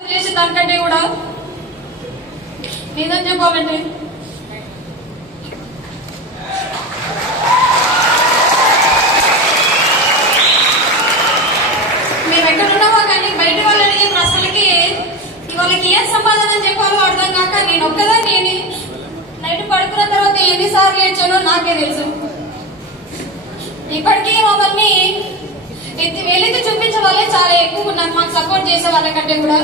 చేసి దానికంటే కూడా నిజం చెప్పాలంటే మేము ఎక్కడున్నామో కానీ బయట వాళ్ళు అడిగే ప్రశ్నలకి వాళ్ళకి ఏం సమాధానం చెప్పాలో అర్థం కాక నేను ఒక్కదాన్ని నైట్ పడుకున్న తర్వాత ఎన్నిసార్లు ఏడ్చానో నాకే తెలుసు. ఇప్పటికీ మమ్మల్ని వెళ్ళి చూపించే వాళ్ళే చాలా ఎక్కువ ఉన్నారు. మాకు సపోర్ట్ చేసే వాళ్ళకంటే కూడా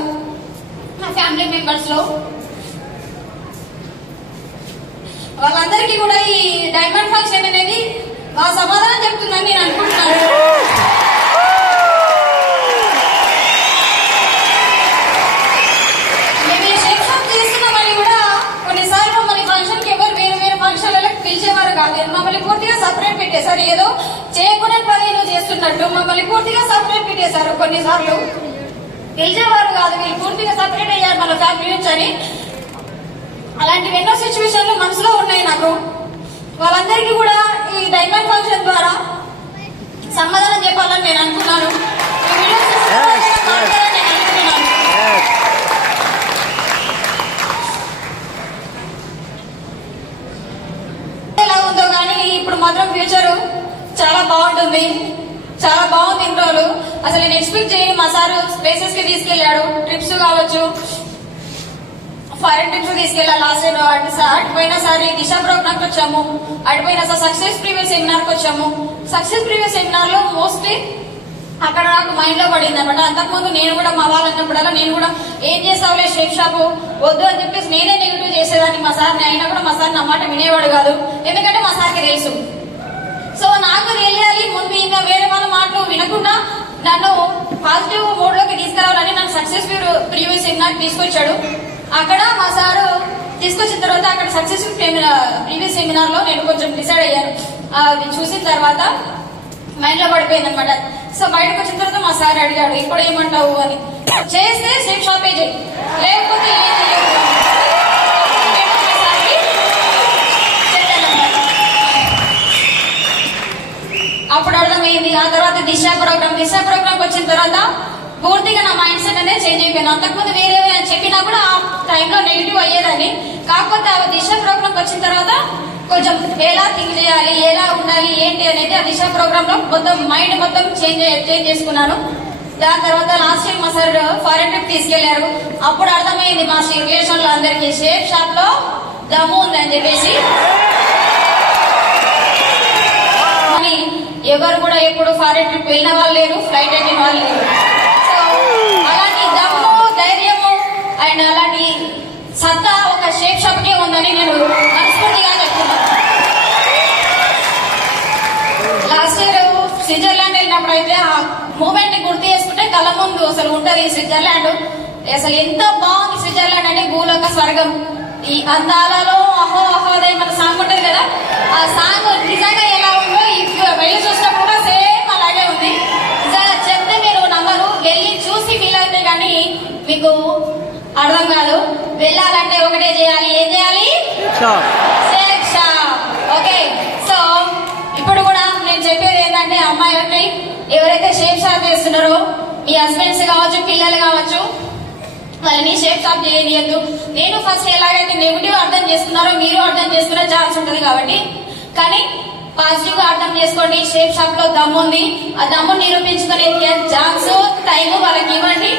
మా ఫ్యామిలీ మెంబర్స్ లో వాళ్ళందరికీ కూడా ఈ డైమండ్ ఫంక్షన్ అనేది ఆ సమాధానం చెప్తుందని నేను అనుకుంటున్నాను. మేము ఈ షేక్ షాప్ చేస్తున్నామని కూడా కొన్నిసార్లు మమ్మల్ని ఫంక్షన్ కి ఎవరు వేరే వేరే ఫంక్షన్లకు పిలిచేవారు కాదు. మమ్మల్ని పూర్తిగా సపరేట్ పెట్టేశారు. ఏదో చేయకుండా పదిహేను చేస్తున్నట్టు మమ్మల్ని పూర్తిగా సపరేట్ పెట్టేశారు. కొన్నిసార్లు పిలిచేవారు కాదు, వీళ్ళు పూర్తిగా సపరేట్ అయ్యారు మన ఫ్యామిలీ నుంచి అని. అలాంటివి ఎన్నో సిచ్యువేషన్లు మనసులో ఉన్నాయి నాకు. వాళ్ళందరికీ కూడా ఈ డైమండ్ ఫంక్షన్ ద్వారా సమాధానం చెప్పాలని నేను అనుకున్నాను. ఎలా ఉందో కానీ ఇప్పుడు మాత్రం ఫ్యూచర్ చాలా బాగుంటుంది. చాలా బాగుంది. ఇన్ని రోజులు అసలు నేను ఎక్స్పెక్ట్ చేయని మా సార్ ప్లేసెస్ కి తీసుకెళ్లాడు. ట్రిప్స్ కావచ్చు, ఫారెన్ ట్రిప్స్ తీసుకెళ్ళాలి. లాస్ట్ అటుపోయిన సారి దిశ ప్రోగ్రామ్ కి వచ్చాము. అటుపోయిన సార్ సక్సెస్ ప్రీవియస్ సెమినార్ కి వచ్చాము. సక్సెస్ ప్రీవియస్ సెమినార్ లో మోస్ట్లీ అక్కడ నాకు మైండ్ లో పడింది అనమాట. అంతకుముందు నేను కూడా మా వాళ్ళు అన్నప్పుడల్లా నేను కూడా ఏం చేస్తావులే షేక్ షాప్ వద్దు అని చెప్పేసి నేనే నెగిటివ్ చేసేదాన్ని మా సార్ని. అయినా కూడా మా సార్ నా మాట వినేవాడు కాదు, ఎందుకంటే మా సార్కి తెలుసు. సో నాకు తెలియాలి ముందు ఇంకా వేరే వాళ్ళ మాటలు వినకుండా నన్ను పాజిటివ్ మోడ్ లోకి తీసుకురావాలని నన్ను సక్సెస్ ప్రీవియస్ సెమినార్ తీసుకొచ్చాడు. అక్కడ మా సారు తీసుకొచ్చిన తర్వాత అక్కడ సక్సెస్ ప్రీవియస్ సెమినార్ లో నేను కొంచెం డిసైడ్ అయ్యాను. అది చూసిన తర్వాత మైండ్ లో పడిపోయింది అనమాట. సో బయటకు వచ్చిన తర్వాత మా సార్ అడిగాడు, ఇప్పుడు ఏమంటావు అని. చేస్తే షేక్ షాపే చేయి, లేకపోతే అప్పుడు అర్థమైంది. ఆ తర్వాత దిశ ప్రోగ్రామ్ వచ్చిన తర్వాత పూర్తిగా నా మైండ్ సెట్ అనేది చేంజ్ అయిపోయింది. అంతకుముందు వేరే చెప్పినా కూడా ఆ టైంలో నెగిటివ్ అయ్యేదని. కాకపోతే ఆ దిశ ప్రోగ్రామ్ వచ్చిన తర్వాత కొంచెం ఎలా థింక్ చేయాలి, ఎలా ఉండాలి, ఏంటి అనేది ఆ దిశ ప్రోగ్రామ్ లో మొత్తం మైండ్ మొత్తం చేంజ్ చేసుకున్నాను. దాని తర్వాత లాస్ట్ టైం మా సార్ ఫారెన్ ట్రిప్ తీసుకెళ్లారు. అప్పుడు అర్థమైంది మా రిలేషన్ లో అందరికి షేక్ షాప్ లో దమ్ము ఉందని చెప్పేసి. ఎవరు కూడా ఎప్పుడు ఫారెన్ ట్రిప్ వెళ్ళిన వాళ్ళు లేరు, ఫ్లైట్ ఎక్కిన వాళ్ళు లేరు. సో అలాంటి దమ్ము, ధైర్యము అండ్ అలాంటి సత్తా ఒక షేక్ షాప్ కే ఉందని నేను మనస్ఫూర్తిగా చెప్తున్నాను. లాస్ట్ ఇయర్ స్విట్జర్లాండ్ వెళ్ళినప్పుడు అయితే ఆ మూమెంట్ ని గుర్తు చేసుకుంటే కళ్ళ ముందు అసలు ఉంటది స్విట్జర్లాండ్. అసలు ఎంత బాగుంది స్విట్జర్లాండ్ అంటే భూలోక స్వర్గం. ఈ అందాలలో అహో అహోదయ మన సాంగ్ ఉంటది కదా, ఆ సాంగ్ నిజంగా ఎలా ఉందో వెళ్ళి చూసినప్పుడు కూడా సేమ్ అలాగే ఉంది. నిజంగా చెప్తే మీరు నమ్మరు, వెళ్ళి చూసి ఫీల్ అయితే కానీ మీకు అర్థం కాదు. వెళ్ళాలంటే ఒకటే చేయాలి, ఏం చేయాలి? షేక్ షాప్. ఓకే, సో ఇప్పుడు కూడా నేను చెప్పేది ఏంటంటే అమ్మాయిలకి ఎవరైతే షేక్ షాప్ చేస్తున్నారో మీ హస్బెండ్స్ కావచ్చు, పిల్లలు కావచ్చు, వాళ్ళని షేక్ షాప్ చేయనియద్దు. నేను ఫస్ట్ ఎలాగైతే నెగిటివ్ అర్థం చేసుకున్నారో మీరు అర్థం చేసుకునే ఛాన్స్ ఉంటుంది కాబట్టి, కానీ పాజిటివ్ గా అర్థం చేసుకోండి. షేక్ షాప్ లో దమ్ము ఉంది, ఆ దమ్ము నిరూపించుకునే ఛాన్స్, టైం వాళ్ళకి ఇవ్వండి.